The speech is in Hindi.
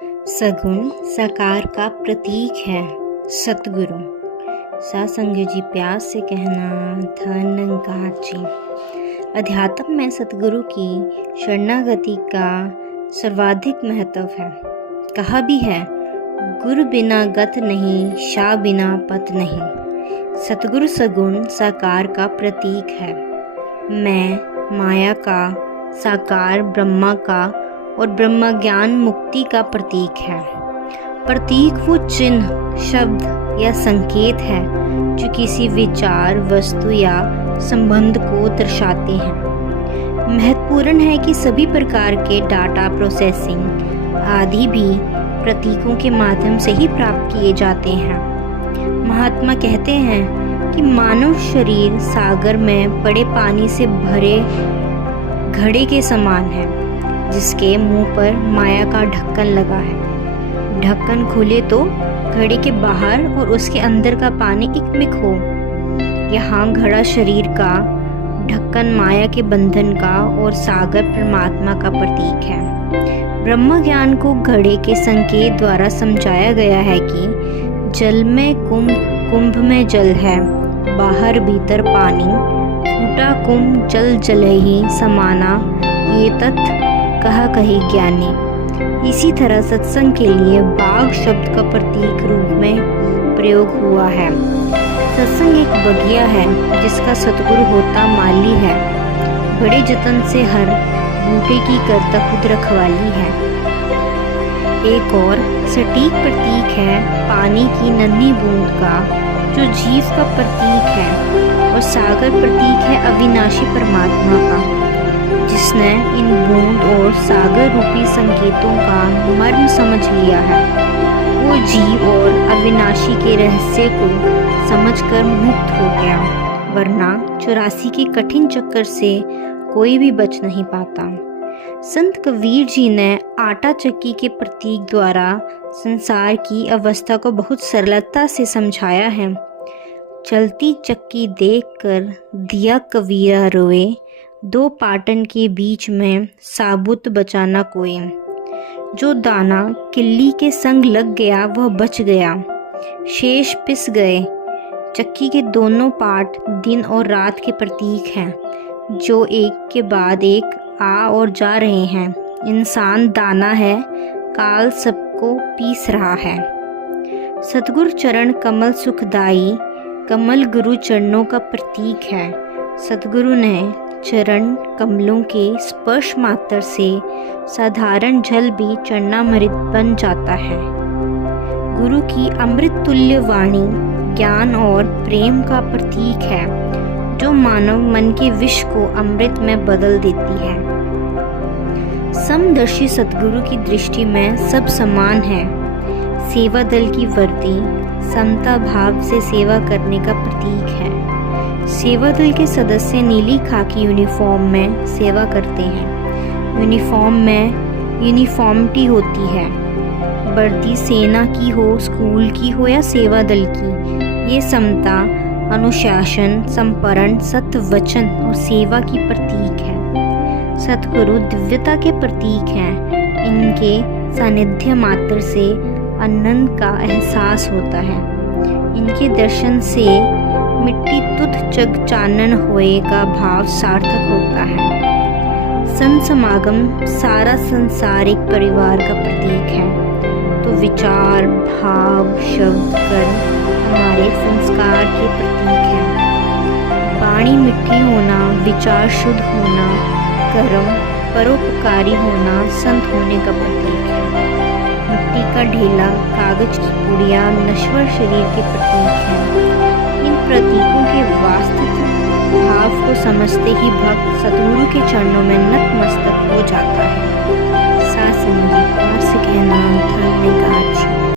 सगुण साकार का प्रतीक है सतगुरु। सासंग जी प्यास से कहना धन जी। अध्यात्म में सतगुरु की शरणागति का सर्वाधिक महत्व है। कहा भी है, गुरु बिना गत नहीं, शाह बिना पत नहीं। सतगुरु सगुण साकार का प्रतीक है। मैं माया का, साकार ब्रह्मा का और ब्रह्म ज्ञान मुक्ति का प्रतीक है। प्रतीक वो चिन्ह, शब्द या संकेत है जो किसी विचार, वस्तु या संबंध को दर्शाते हैं। महत्वपूर्ण है कि सभी प्रकार के डाटा प्रोसेसिंग आदि भी प्रतीकों के माध्यम से ही प्राप्त किए जाते हैं। महात्मा कहते हैं कि मानव शरीर सागर में पड़े पानी से भरे घड़े के समान है, जिसके मुंह पर माया का ढक्कन लगा है। ढक्कन खुले तो घड़े के बाहर और उसके अंदर का पानी इकमिक हो। यहाँ घड़ा शरीर का, ढक्कन माया के बंधन का और सागर परमात्मा का प्रतीक है। ब्रह्म ज्ञान को घड़े के संकेत द्वारा समझाया गया है कि जल में कुंभ, कुंभ में जल है, बाहर भीतर पानी, फूटा कुंभ जल जले ही समाना, ये तत् कहा कही ज्ञानी। इसी तरह सत्संग के लिए बाघ शब्द का प्रतीक रूप में प्रयोग हुआ है। सत्संग एक बगिया है जिसका सतगुरु होता माली है। बड़े जतन से हर बूटे की करता खुद रखवाली है। एक और सटीक प्रतीक है पानी की नन्ही बूंद का, जो जीव का प्रतीक है, और सागर प्रतीक है अविनाशी परमात्मा का, जिसने इन बूंद और सागर रूपी संकेतों का मर्म समझ लिया है। वो जीव और अविनाशी के रहस्य को समझकर मुक्त हो गया, वरना 84 के कठिन चक्कर से कोई भी बच नहीं पाता। संत कबीर जी ने आटा चक्की के प्रतीक द्वारा संसार की अवस्था को बहुत सरलता से समझाया है। चलती चक्की देखकर दिया कबीरा रोए, दो पाटन के बीच में साबुत बचाना कोई। जो दाना किल्ली के संग लग गया वह बच गया, शेष पिस गए। चक्की के दोनों पार्ट दिन और रात के प्रतीक हैं, जो एक के बाद एक आ और जा रहे हैं। इंसान दाना है, काल सबको पीस रहा है। सतगुरु चरण कमल सुखदाई, कमल गुरु चरणों का प्रतीक है। सतगुरु ने चरण कमलों के स्पर्श मात्र से साधारण जल भी चरणामृत बन जाता है। गुरु की अमृत तुल्य वाणी ज्ञान और प्रेम का प्रतीक है, जो मानव मन के विष को अमृत में बदल देती है। समदर्शी सतगुरु की दृष्टि में सब समान है। सेवा दल की वर्दी समता भाव से सेवा करने का प्रतीक है। सेवा दल के सदस्य नीली खाकी यूनिफॉर्म में सेवा करते हैं। यूनिफॉर्म में यूनिफॉर्मिटी होती है। वर्दी सेना की हो, स्कूल की हो या सेवा दल की, ये समता, अनुशासन, संपरण, सत्य वचन और सेवा की प्रतीक है। सतगुरु दिव्यता के प्रतीक हैं। इनके सानिध्य मात्र से आनंद का एहसास होता है। इनके दर्शन से मिट्टी तुध जग चानन होए का भाव सार्थक होता है। संत समागम सारा संसार एक परिवार का प्रतीक है, तो विचार, भाव, शब्द, कर्म हमारे संस्कार के प्रतीक हैं। वाणी मिठी होना, विचार शुद्ध होना, कर्म परोपकारी होना संत होने का प्रतीक है। मिट्टी का ढेला, कागज की पुड़िया नश्वर शरीर के प्रतीक हैं। इन प्रतीकों के वास्तविक भाव को समझते ही भक्त सतगुरु के चरणों में नतमस्तक हो जाता है। सासंग जी प्यार से कहना धन्यवाद।